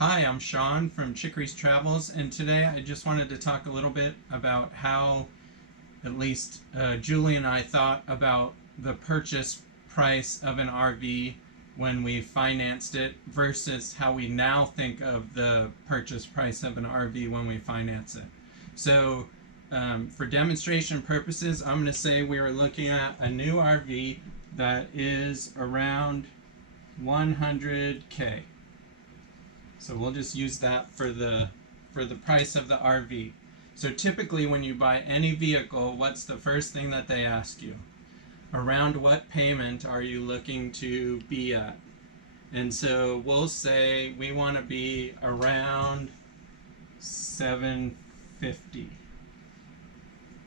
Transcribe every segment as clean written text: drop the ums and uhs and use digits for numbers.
Hi, I'm Sean from Chicory's Travels, and today I just wanted to talk a little bit about how at least Julie and I thought about the purchase price of an RV when we financed it versus how we now think of the purchase price of an RV when we finance it. So, for demonstration purposes, I'm going to say we are looking at a new RV that is around 100K. So we'll just use that for the price of the RV. So typically when you buy any vehicle, what's the first thing that they ask you? Around what payment are you looking to be at? And so we'll say we want to be around $750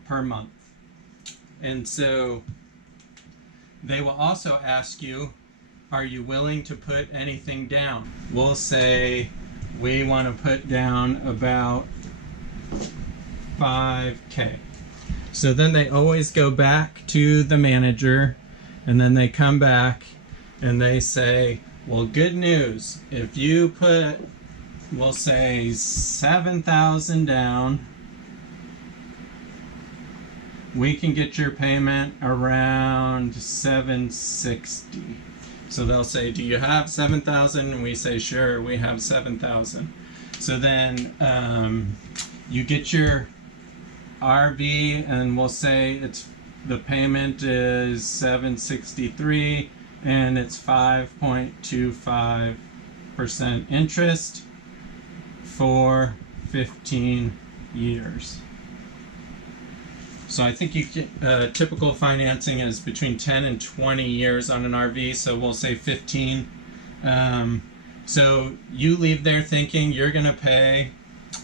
per month. And so they will also ask you, are you willing to put anything down? We'll say we want to put down about 5K. So then they always go back to the manager and then they come back and they say, well, good news. If you put, we'll say 7,000 down, we can get your payment around 760. So they'll say, do you have 7,000? And we say, sure, we have 7,000. So then you get your RV and we'll say the payment is 763 and it's 5.25% interest for 15 years. So I think you get typical financing is between 10 and 20 years on an RV, so we'll say 15. So you leave there thinking you're going to pay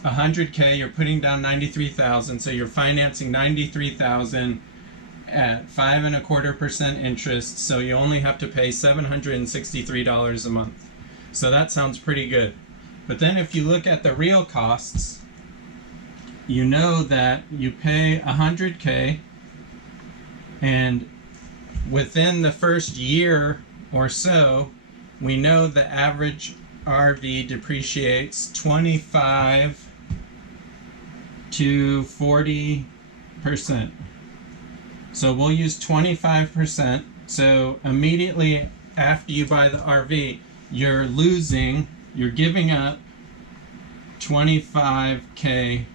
100K, you're putting down 93,000, so you're financing 93,000 at 5.25% interest, so you only have to pay $763 a month. So that sounds pretty good. But then if you look at the real costs, you know that you pay 100K and within the first year or so, we know the average RV depreciates 25 to 40%. So we'll use 25%. So immediately after you buy the RV, you're giving up 25K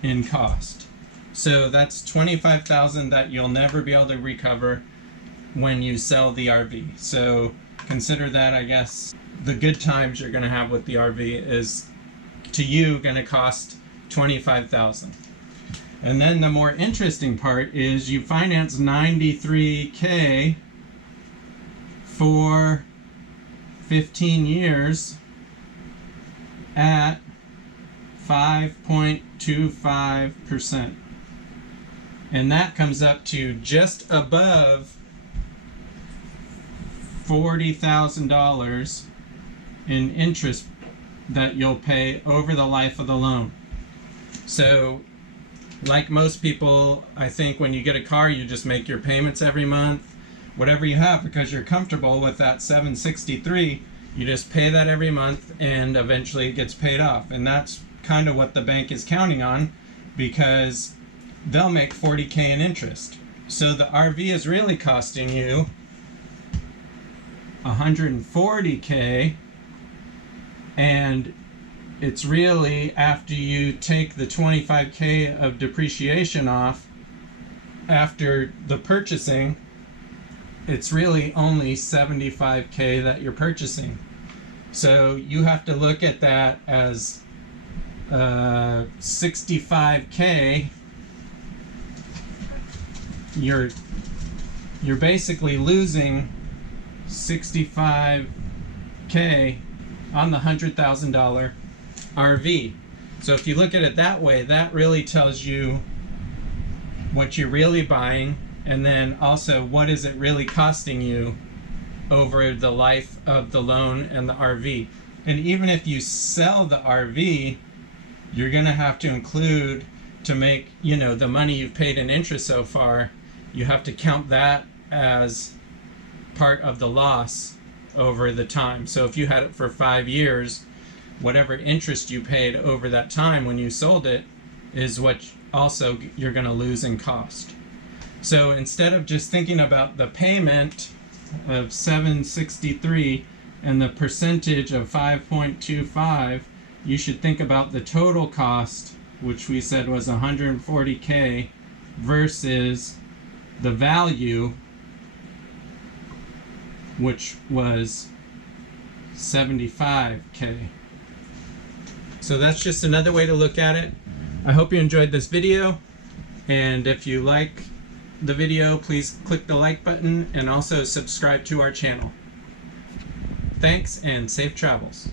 in cost. So that's 25,000 that you'll never be able to recover when you sell the RV. So consider that, I guess, the good times you're going to have with the RV is to you going to cost 25,000. And then the more interesting part is you finance 93K for 15 years at 5.25%. And that comes up to just above $40,000 in interest that you'll pay over the life of the loan. So, like most people, I think when you get a car, you just make your payments every month, whatever you have, because you're comfortable with that 763. You just pay that every month, and eventually it gets paid off. And that's kind of what the bank is counting on, because they'll make 40K in interest. So the RV is really costing you 140K, and it's really, after you take the 25K of depreciation off after the purchasing, it's really only 75K that you're purchasing. So you have to look at that as 65K. You're basically losing 65K on the $100,000 RV. So if you look at it that way, that really tells you what you're really buying, and then also what is it really costing you over the life of the loan and the RV. And even if you sell the RV, you're going to have to include, to make, the money you've paid in interest so far, you have to count that as part of the loss over the time. So if you had it for 5 years, whatever interest you paid over that time when you sold it is what also you're going to lose in cost. So instead of just thinking about the payment of 763 and the percentage of 5.25, you should think about the total cost, which we said was 140K, versus the value, which was 75K. So that's just another way to look at it. I hope you enjoyed this video, and if you like the video, please click the like button and also subscribe to our channel. Thanks and safe travels.